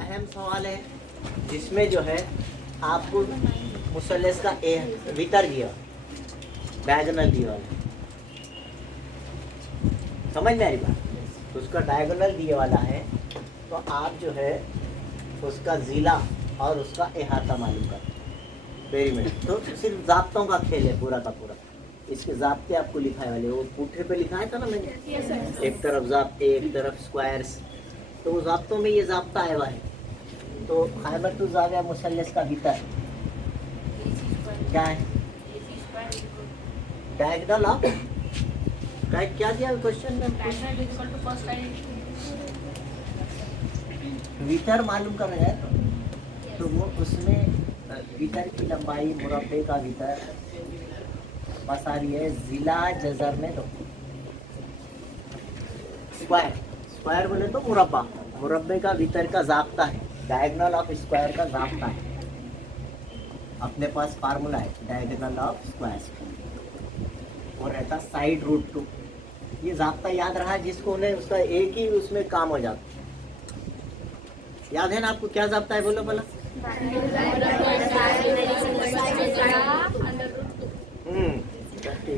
अहम सवाल है जिसमें जो है आपको मुसल्लस का वितर दिया, डायगोनल दिया वाला, समझ में आ रही बात? उसका डायगोनल दिए वाला है तो आप जो है उसका ज़िला और उसका अहाता मालूम कर, पेरीमीटर। तो सिर्फ ज़ाब्तों का खेल है पूरा का पूरा। इसके ज़ाब्ते आपको लिखाए वाले, वो पुठे पे लिखाया था ना मैंने, एक तरफ ज़ाब्ते एक तरफ स्क्वायर्स, तो वो ज़ाब्तों में ये ज़ाब्ता आया हुआ है। तो खैबर ज़ाविया मुसल्लस का भीतर क्या है? डायगोनल ऑफ क्या दिया क्वेश्चन में? वितर मालूम कर रहे हैं तो वो उसमें वितर की लंबाई मुरब्बे का वितर बस आ रही है जिला जजर में, तो स्क्वायर, स्क्वायर बोले तो मुरब्बा, मुरब्बे का वितर का ज़ाब्ता है, डायगोनल ऑफ स्क्वायर का ज़ाब्ता है। अपने पास फार्मूला है डायगोनल ऑफ स्क्वायर और रहता साइड रूट 2। ये ज़ाब्ता याद रहा जिसको उन्हें, उसका एक ही उसमें काम हो जाता। याद है ना आपको क्या ज़ाब्ता है? बोलो बोलो।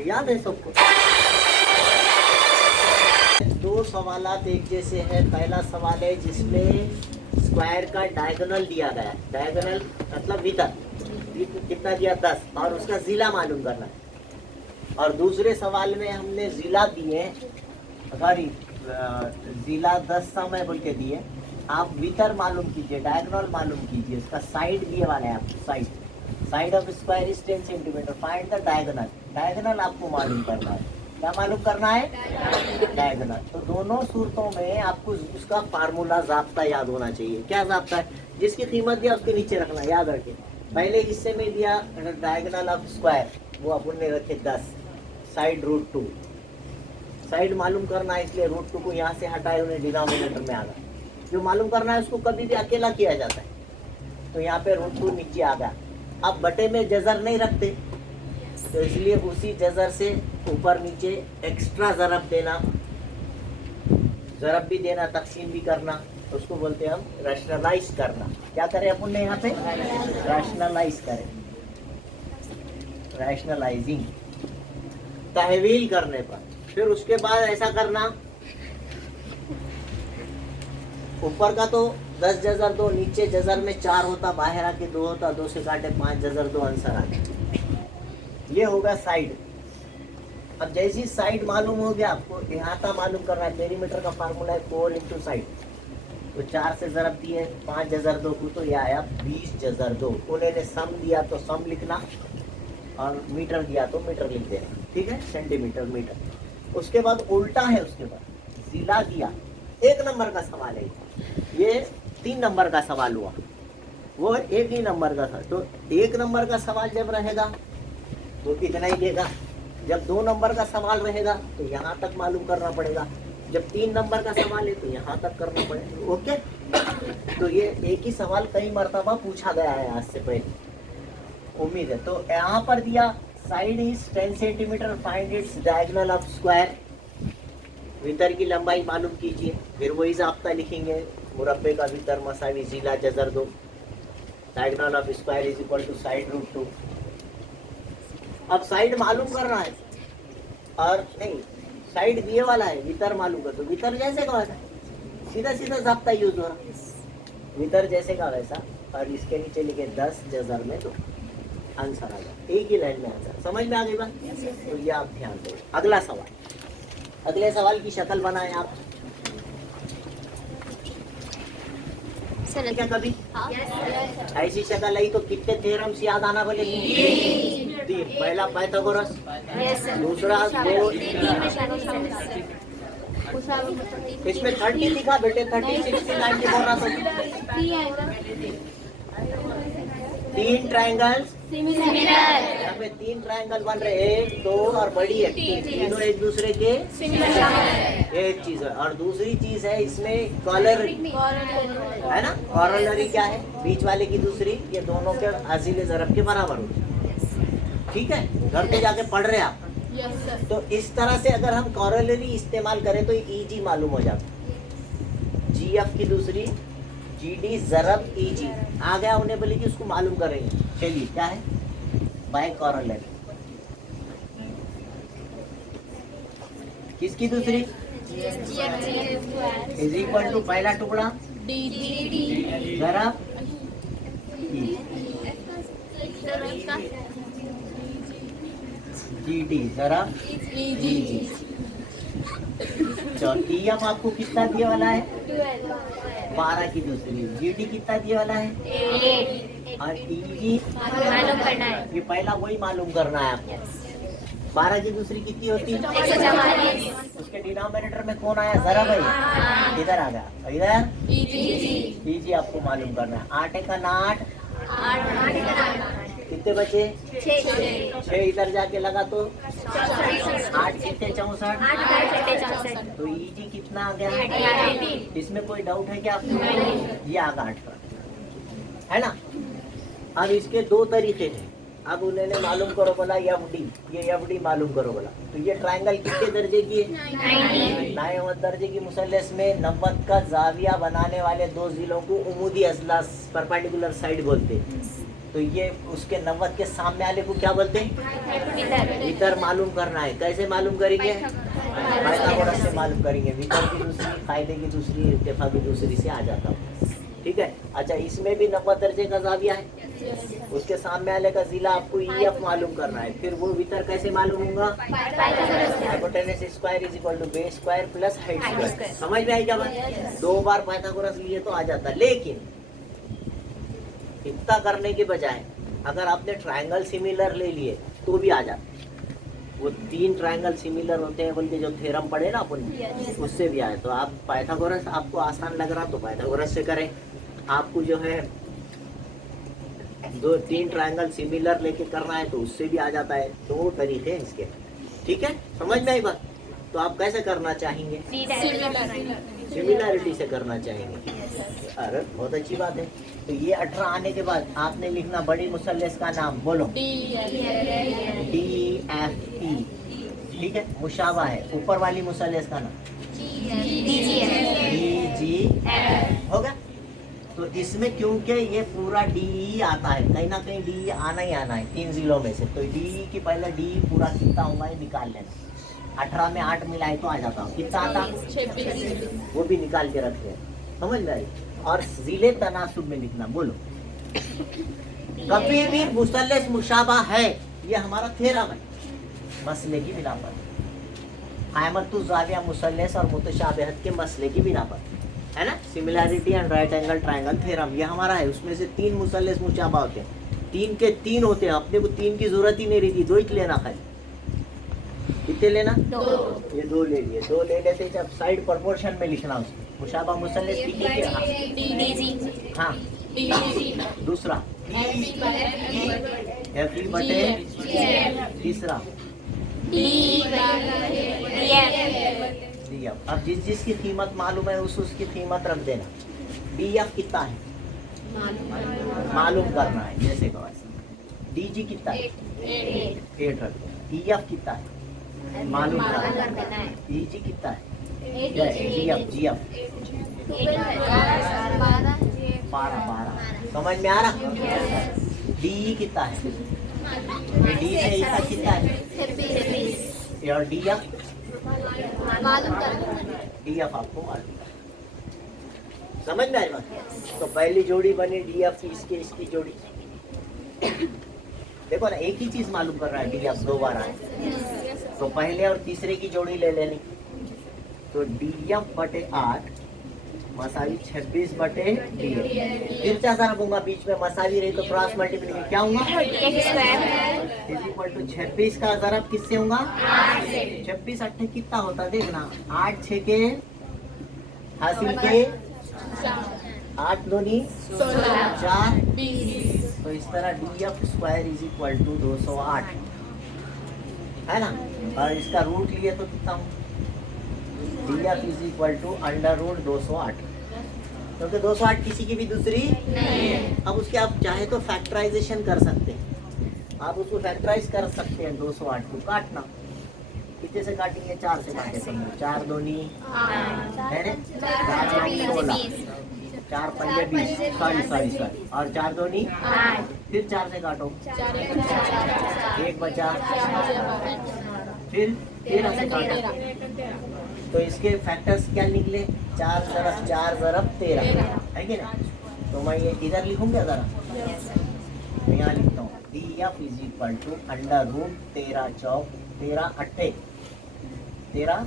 याद है सबको? दो सवालात एक जैसे है। पहला सवाल है जिसमें स्क्वायर का डायगोनल दिया गया है, डायगोनल मतलब वितर कितना दिया 10, और उसका जिला मालूम करना है। और दूसरे सवाल में हमने जिला दिए, सॉरी जिला 10 समय बोल के दिए, आप वितर मालूम कीजिए, डायगोनल मालूम कीजिए। इसका साइड दिए वाला है आपको, side, side of square is 10 centimetre, find the diagonal. Diagonal आपको मालूम करना है। क्या मालूम करना है? डायगोनल। तो दोनों सूरतों में आपको उसका फार्मूला ज़ाब्ता याद होना चाहिए। क्या ज़ाब्ता है? जिसकी कीमत दिया उसके नीचे रखना, याद रखें। पहले हिस्से में दिया डायगोनल ऑफ स्क्वायर, वो अपन ने रखे 10, साइड रूट 2, साइड मालूम करना है, इसलिए रूट 2 को यहाँ से हटाए, उन्हें डिनोमिनेटर में आ गया। जो मालूम करना है उसको कभी भी अकेला किया जाता है, तो यहाँ पे रूट 2 नीचे आ गया। अब बटे में जजर नहीं रखते, तो इसलिए उसी जजर से ऊपर नीचे एक्स्ट्रा ज़रब देना, ज़रब भी देना, तकसीम भी करना, उसको बोलते हैं हम रैशनलाइज करना। क्या करें अपन ने यहाँ पे? रैशनलाइज करें, रैशनलाइजिंग, तहवील करने पर। फिर उसके बाद ऐसा करना, ऊपर का तो 10 जजर दो, नीचे जजर में 4 होता, बाहर आके 2 होता, 2 से काटे 5 जजर दो, आंसर आ गया। ये होगा साइड। अब जैसी साइड मालूम हो गया, आपको अहाता मालूम करना है। पेरीमीटर का फार्मूला है 4 इंटू साइड, तो 4 से ज़रब दिए 5 जजर दो को, तो ये आया 20 जजर दो। उन्होंने सम दिया तो सम लिखना, और मीटर दिया तो मीटर लिख देना, ठीक है, सेंटीमीटर मीटर। उसके बाद उल्टा है, उसके बाद जिला दिया, 1 नंबर का सवाल है ये, 3 नंबर का सवाल हुआ, वो 1 ही नंबर का था। तो 1 नंबर का सवाल जब रहेगा तो इतना ही देगा, जब 2 नंबर का सवाल रहेगा तो यहाँ तक मालूम करना पड़ेगा, जब 3 नंबर का सवाल है तो यहाँ तक करना पड़ेगा। ओके, तो ये एक ही सवाल कई मरतबा पूछा गया है आज से पहले, उम्मीद है। तो यहाँ पर दिया side is 10 centimetre, find its diagonal of square, वितर की लंबाई मालूम कीजिए। फिर वही ज़ाब्ता लिखेंगे, मुरब्बे का वितर मसावी जिला जजर दो, diagonal of square is equal to side root 2। अब साइड मालूम करना है, और नहीं, साइड दिए वाला है, वितर मालूम कर, तो वितर जैसे का वैसा, सीधा सीधा ज़ाब्ता यूज हो रहा, वितर जैसे का वैसा, और इसके नीचे लिखे 10 जजर में, तो आंसर आ गया, एक ही लाइन में आंसर। समझ में आ गई बात? तो ये आप ध्यान दो। अगला सवाल, अगले सवाल की शक्ल बनाएं आप। क्या कभी ऐसी शक्ल आई तो कितने थ्योरम्स याद आना बोलेंगे? 3। पहला पाइथागोरस, दूसरा 2, इसमें 30 लिखा बेटे, 30, 60, 90 बोल रहा था। 3 ट्रायंगल्स यहाँ पे 3 ट्रायंगल बन रहे, 1, 2 और बड़ी है 3, तीनों एक दूसरे के एक चीज है। और दूसरी चीज है इसमें कॉलररी, है ना? कॉलररी क्या है? बीच वाले की दूसरी, ये दोनों के हासिल ज़रब के बराबर होती है, ठीक है? घर पे जाके पढ़ रहे आप। तो इस तरह से अगर हम कॉलररी इस्तेमाल करें तो इजी मालूम हो जाता है। GF की दूसरी GD ज़रब EG आ गया, उन्हें बोले कि उसको मालूम करेंगे। चलिए क्या है, बाय कॉरोलरी किसकी दूसरी इज इक्वल टू पहला टुकड़ा ज़रब GD ज़रब EG। तो EF आपको कितना दिया वाला है 12 की दूसरी, GD कितना दिया वाला है 8 और EG मालूम करना है। ये पहला वही मालूम करना है आपको। 12 की दूसरी कितनी होती है 144। उसके डिनोमिनेटर में कौन आया ज़रब है, इधर आ गया, इधर EG आपको मालूम करना है। 8 का 8 कितने बचे 6 इधर जाके लगा तो 8 कितने 64। तो EG कितना आ गया, इसमें कोई डाउट है क्या आपको, ये आ गया 8 का, है ना। अब इसके दो तरीके थे, अब उन्होंने मालूम करो बोला FD, ये FD मालूम करो बोला। तो ये ट्रायंगल कितने दर्जे की है 9वें दर्जे की मुसल्लस में 90 का जाविया बनाने वाले दो जिलों को उमूदी अजलास परपेंडिकुलर साइड बोलते हैं। तो ये उसके 90 के सामने वाले को क्या बोलते हैं, वितर मालूम करना है। कैसे मालूम करेंगे, पाइथागोरस से मालूम करेंगे। वितर की दूसरी, कायदे की दूसरी, इत्तेफाक की दूसरी से आ जाता हूँ, ठीक है। अच्छा, इसमें भी 90 दर्जे का जाविया है, उसके सामने वाले का जिला आपको EF मालूम करना है। फिर वो वितर कैसे मालूम होगा, hypotenuse square is equal to base square plus height square. समझ में आई क्या बात, 2 बार पाइथागोरस लिए तो आ जाता। लेकिन इतना करने के बजाय अगर आपने ट्रायंगल सिमिलर ले लिए तो भी आ जाता। वो 3 ट्रायंगल सिमिलर होते हैं बल्कि जो थ्योरम पढ़े ना अपन, उससे भी आए। तो आप पाइथागोरस आपको आसान लग रहा तो पाइथागोरस से करें, आपको जो है 2-3 ट्रायंगल सिमिलर लेके करना है तो उससे भी आ जाता है। तो वो तरीके हैं इसके, ठीक है। समझ में आई बात। तो आप कैसे करना चाहेंगे, सिमिलरिटी से करना चाहेंगे। अरे बहुत अच्छी बात है। तो ये 18 आने के बाद आपने लिखना बड़ी मुसल्लस का नाम, बोलो DFE, ठीक है। मुशाबा है ऊपर वाली मुसल्लस का नाम DGF हो गया। तो इसमें क्योंकि ये पूरा DE आता है, कहीं ना कहीं DE आना ही आना है 3 जिलों में से। तो DE की पहले DE पूरा कितना होगा ये निकाल लेना। 18 में 8 मिलाए तो आ जाता हूँ, कितना आता वो भी निकाल के रखते हैं, समझ में आई। और जिले तनासुब में लिखना, बोलो कभी भी मुसल्लस मुशाबा है, ये हमारा थ्योरम है मसले की बिना पर, क़यामतुज़ ज़ाविया मुसल्लस और मुतशाबिहत के मसले की बिना पर, है ना। Similarity and right angle triangle theorem ये हमारा है। उसमें से 3 मुसल्लस मुशाबा होते हैं, 3 के 3 होते हैं। अपने को 3 की जरूरत ही नहीं रहती, 2 ही लेना खाली। कितने लेना, 2। ये 2 ले लिए, 2 ले लेते जब साइड प्रोपोर्शन में लिखना उसको। मुशाबा मुसल्लस की हाँ, दूसरा FE बटे, तीसरा DF। अब जिसकी कीमत मालूम है उसकी कीमत रख देना। DF कितना है मालूम करना है, जैसे का वैसे। DG कितना है 8 रख देना। EF कितना है मालूम करना है। EG कितना है GF 12। समझ में आ रहा। DE कितना है, ये D से इसका कितना है और DF आपको मालूम है। समझ में आएगा। तो पहली जोड़ी बनी DF की, इसकी जोड़ी। देखो ना, एक ही चीज मालूम कर रहा है, DF 2 बार आए तो पहले और तीसरे की जोड़ी ले लेनी। तो DF बटे 8 मसावी 26 बटे DF। तिरछा सा रखूंगा बीच में, मसावी रही तो क्रॉस मल्टीप्लिकेशन क्या होगा 26 का ज़रब किससे होगा 26 8 कितना होता देखना, 8 6 के हासिल के 8 दूनी 4 20। तो इस तरह DF square is equal to 208 है ना। और इसका रूट लिए तो कितना DF is equal to under root 208, क्योंकि 208 किसी की भी दूसरी नहीं। अब उसके आप चाहे तो फैक्टराइजेशन कर सकते हैं, आप उसको फैक्टराइज कर सकते हैं। 208 को काटना, कितने से काटेंगे 4 से काटे, 4 दूनी 16, 4 पंजे 20, साड़ी और 4 दूनी 8 फिर 4 से काटो, 1 बचा, फिर 13 से काटो। तो इसके फैक्टर्स क्या निकले? 4 ज़रब 4 ज़रब 13 है कि ना? तो मैं ये इधर लिखूँ क्या ज़रा? मैं यहाँ लिखता हूँ DF is equal to under root 13 चौक 13 अट्ठे 13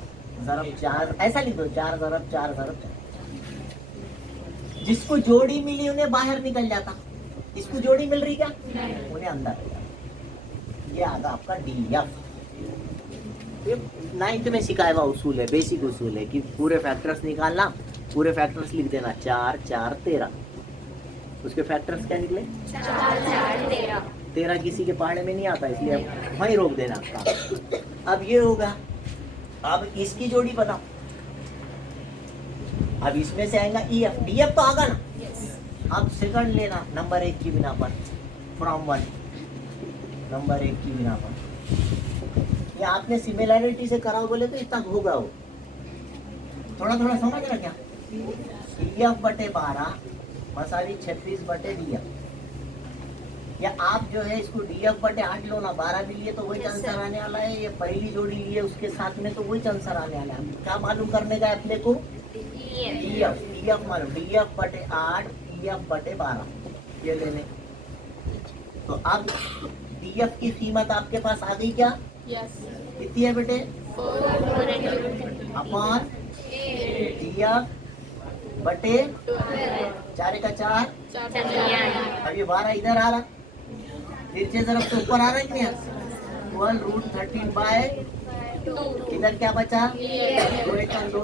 ज़रब 4, ऐसा लिख दो 4 ज़रब 4 ज़रब 4। जिसको जोड़ी मिली उन्हें बाहर निकल जाता, इसको जोड़ी मिल रही क्या? उन्हें अंदर आ जाता। ये आगा आपका DF। ये 9th में सिखाया हुआ उसूल है, बेसिक उसूल है कि पूरे फैक्टर्स निकालना, पूरे फैक्टर्स लिख देना 4 4 13। उसके फैक्टर्स क्या निकले? 4 4 13 13 किसी के पहाड़े में नहीं आता, इसलिए अब वहीं रोक देना आपका। अब ये होगा, अब इसकी जोड़ी बनाओ। अब इसमें से आएगा EF, DF तो आगा ना। अब सेकंड लेना नंबर 1 की बिना पर, फ्रॉम 1 नंबर 1 की बिना पर। ये आपने सिमिलैरिटी से कराओ बोले तो इतना होगा वो, थोड़ा थोड़ा समझ रहा क्या? DF बटे 12 मसाली 26 बटे DF। या आप जो है इसको DF बटे 8 लो ना, 12 भी लिए तो वही आंसर आने वाला है। ये पहली जोड़ी लिए उसके साथ में तो वही आंसर आने वाला है। क्या मालूम करने का है अपने को? DF मालूम, DF बटे 8 EF बटे 12 ये लेने। तो अब DF की कीमत आपके पास आ गई क्या? कितनी है बेटे? अपॉन DF बटे 4 का 4। अब ये 12 इधर आ रहा, तिरछे तरफ तो ऊपर आ रहा है कि नहीं? 12 रूट 13 बाय इधर क्या बचा? 2 1 2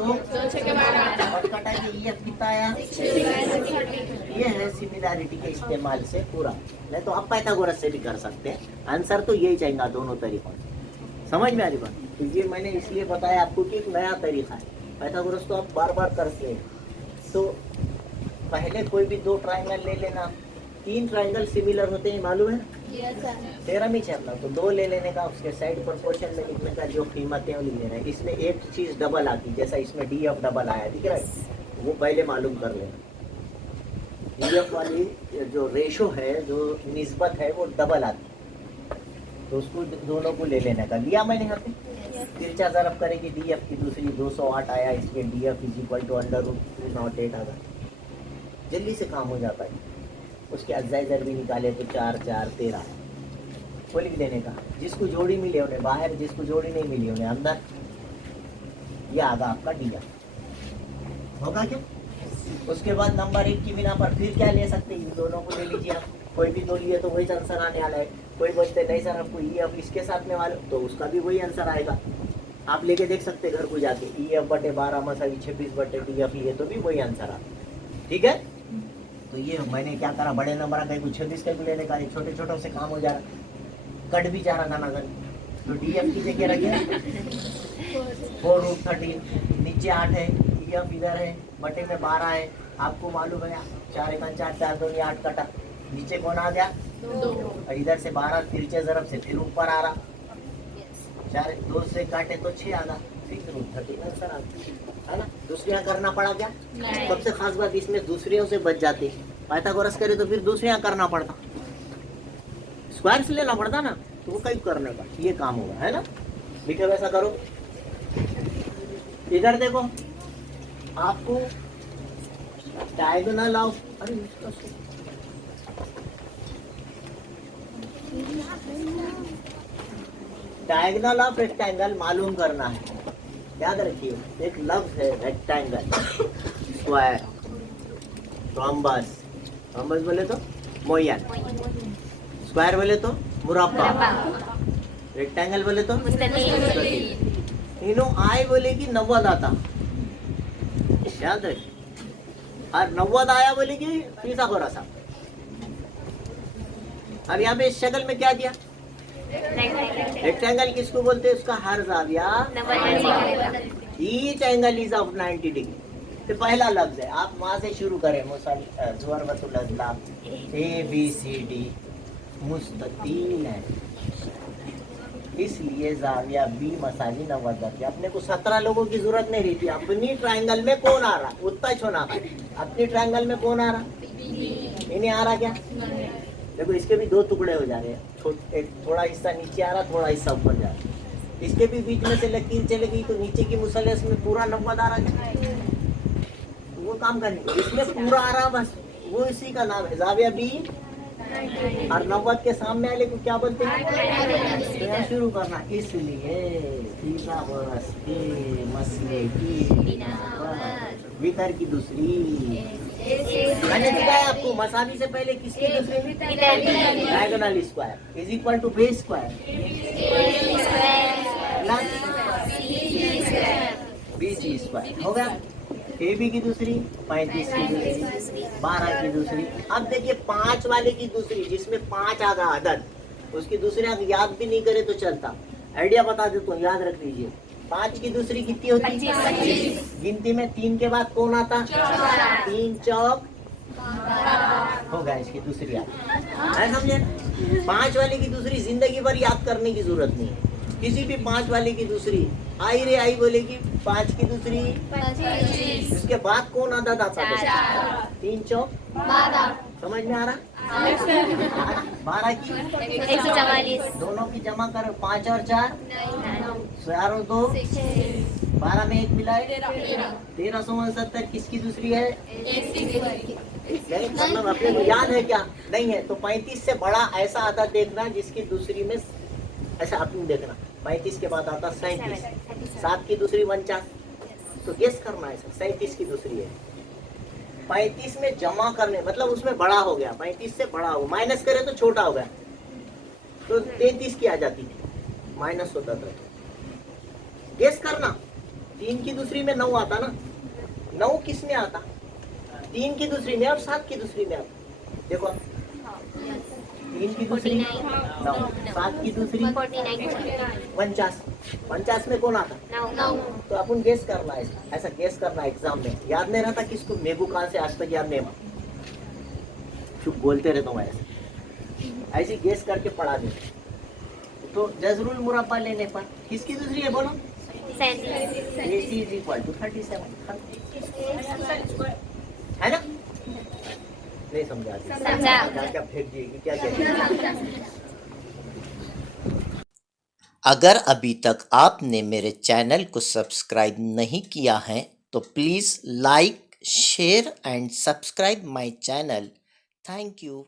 और कटा के EF कितना आया? ये है सिमिलैरिटी के इस्तेमाल से पूरा। नहीं तो आप पाइथागोरस से भी कर सकते हैं, आंसर तो यही चाहिए दोनों तरीकों से। समझ में आ रही बात? तो ये मैंने इसलिए बताया आपको कि एक नया तरीका है। पाइथागोरस तो आप बार बार करते हैं। तो पहले कोई भी 2 ट्रायंगल ले लेना, 3 ट्रायंगल सिमिलर होते हैं मालूम है? 13 में चलना तो 2 ले लेने का, उसके साइड प्रोपोर्शन में लिखने का, जो कीमत है वो लिख लेना है। इसमें एक चीज डबल आती, जैसा इसमें DF डबल आया दिख रहा है, वो पहले मालूम कर लेना। DF वाली जो रेशो है, जो निस्बत है वो डबल आती, तो उसको दोनों को ले लेने का। लिया मैंने यहाँ पे तिरछा ज़रब करेगी DF की दूसरी 208 आया, इसलिए DF is equal to under root 208 आ गया। जल्दी से काम हो जाता है। उसके अजाइजर भी निकाले तो 4 4 13 वो लिख देने का। जिसको जोड़ी मिले उन्हें बाहर, जिसको जोड़ी नहीं मिली उन्हें अंदर। यह आगा आपका DF होगा क्या? उसके बाद नंबर 1 की बिना पर फिर क्या ले सकते हैं? इन दोनों को ले लीजिए आप। कोई भी 2 लिए तो वही आंसर आने वाला है। कोई बोलते नहीं सर आपको EF इसके साथ में वाले, तो उसका भी वही आंसर आएगा। आप लेके देख सकते हैं घर को जाके, EF बटे 12 मसाली 26 बटे DF लिए तो भी वही आंसर आता। ठीक है? तो ये मैंने क्या करा, बड़े नंबर कहीं कुछ 26 कहीं लेने का, छोटे छोटों से काम हो जा रहा, कट भी जा रहा था नगर। तो DF की जगह रखे 4 रूट 13, नीचे 8 है, EF इधर है, बटे में 12 है। आपको मालूम है 4 1 4 4 2 8 कटा, नीचे कौन आ गया? 2। और इधर से 12 तिरछे ज़रब से फिर ऊपर आ रहा, 4 2 से काटे तो 6 आ गया, फिर रूट 13 आंसर आ गया, है ना? दूसरियां करना पड़ा क्या? सबसे खास बात इसमें दूसरियों से बच जाती। पाइथागोरस करे तो फिर दूसरियां करना पड़ता, स्क्वायर से लेना पड़ता ना, तो वो कहीं करने का ये काम होगा, है ना? बेटा वैसा करो। इधर देखो, आपको diagonal of diagonal of rectangle मालूम करना है। याद रखिए, एक लफ्ज है रेक्टेंगल, स्क्वायर, रोम्बस। रोम्बस बोले तो मोयन, स्क्वायर बोले तो मुरब्बा, रेक्टेंगल बोले तो मुस्ततील। तीनों आए बोले कि 90 आता, याद रखिए। और 90 आया बोले कि पाइथागोरस। अब यहाँ पे इस शक्ल में क्या दिया? रेक्टेंगल किसको बोलते हैं? उसका हर जाविया each angle is of 90 degree. तो पहला लफ्ज है, आप वहां से शुरू करें। ज़ुहरबतुल अज़लाम ABCD मुस्ततील है। इसलिए जाविया बी मसाजी 90 की। अपने को 17 लोगों की जरूरत नहीं रही थी। अपनी ट्रायंगल में कौन आ रहा उतना ही छोना। अपनी ट्रायंगल में कौन आ रहा, इन्हें आ रहा क्या। देखो इसके भी 2 टुकड़े हो जा रहे हैं, एक थोड़ा हिस्सा नीचे आ रहा, थोड़ा हिस्सा ऊपर जा रहा। इसके भी बीच में से लकीर चले गई तो नीचे की मुसलस में पूरा 90 आ रहा है। तो वो काम करेंगे, इसमें पूरा आ रहा बस, वो इसी का नाम है जाविया बी। और 90 के सामने वाले को क्या बोलते हैं, तो यहाँ शुरू करना। इसलिए तीसरा बरस के मसले की भीतर की दूसरी। मैंने दिखाया आपको मसावी से पहले किसकी दूसरी, diagonal square is equal to base square BC square हो गया। ए बी की दूसरी 35 की दूसरी 12 की दूसरी। अब देखिए 5 वाले की दूसरी, जिसमें 5 आ गया अदद, उसकी दूसरी आप याद भी नहीं करे तो चलता, आइडिया बता देता हूँ, याद रख लीजिए। 5 की दूसरी कितनी होती, 25। गिनती में 3 के बाद कौन आता, 3 चौक हो गया, इसकी दूसरी है, समझे। 5 वाले की दूसरी जिंदगी भर याद करने की जरूरत नहीं है। किसी भी 5 वाले की दूसरी आई रे आई बोलेगी, 5 की दूसरी 25। उसके बाद कौन आदत आता है, 3 चौक 12। समझ में आ रहा, 12 की 144 दोनों की जमा करो, 5 और 4 4 और 2 12 में 1 मिलाए 1369। किसकी दूसरी है, नहीं मतलब अपने को याद है क्या, नहीं है तो 35 से बड़ा ऐसा आता देखना जिसकी दूसरी में ऐसा अपने देखना। 35 के बाद आता 37, 7 की दूसरी 49, तो गेस करना है 37 की दूसरी है। 35 में जमा करने मतलब उसमें बड़ा हो गया, 35 से बड़ा हो, माइनस करे तो छोटा हो गया, तो 33 की आ जाती थी, माइनस होता था। गेस करना, 3 की दूसरी में 9 आता ना, 9 किस में आता, 3 की दूसरी में और 7 की दूसरी में आता। देखो 3 की दूसरी 9, 7 की दूसरी 49, 50 में कौन आता, तो अपन गेस करना है, ऐसा गेस करना एग्जाम में। याद नहीं रहता किसको, मेघू कहाँ से आज तक याद नहीं, चुप बोलते रहता हूँ ऐसे गेस करके पढ़ा दे। तो जजरुल मुरब्बा लेने पर किसकी दूसरी है बोलो, 37 इज इक्वल टू 37 है ना, नहीं समझा क्या फेंक दिएगी, क्या कहते। अगर अभी तक आपने मेरे चैनल को सब्सक्राइब नहीं किया है तो please like share and subscribe my channel. Thank you.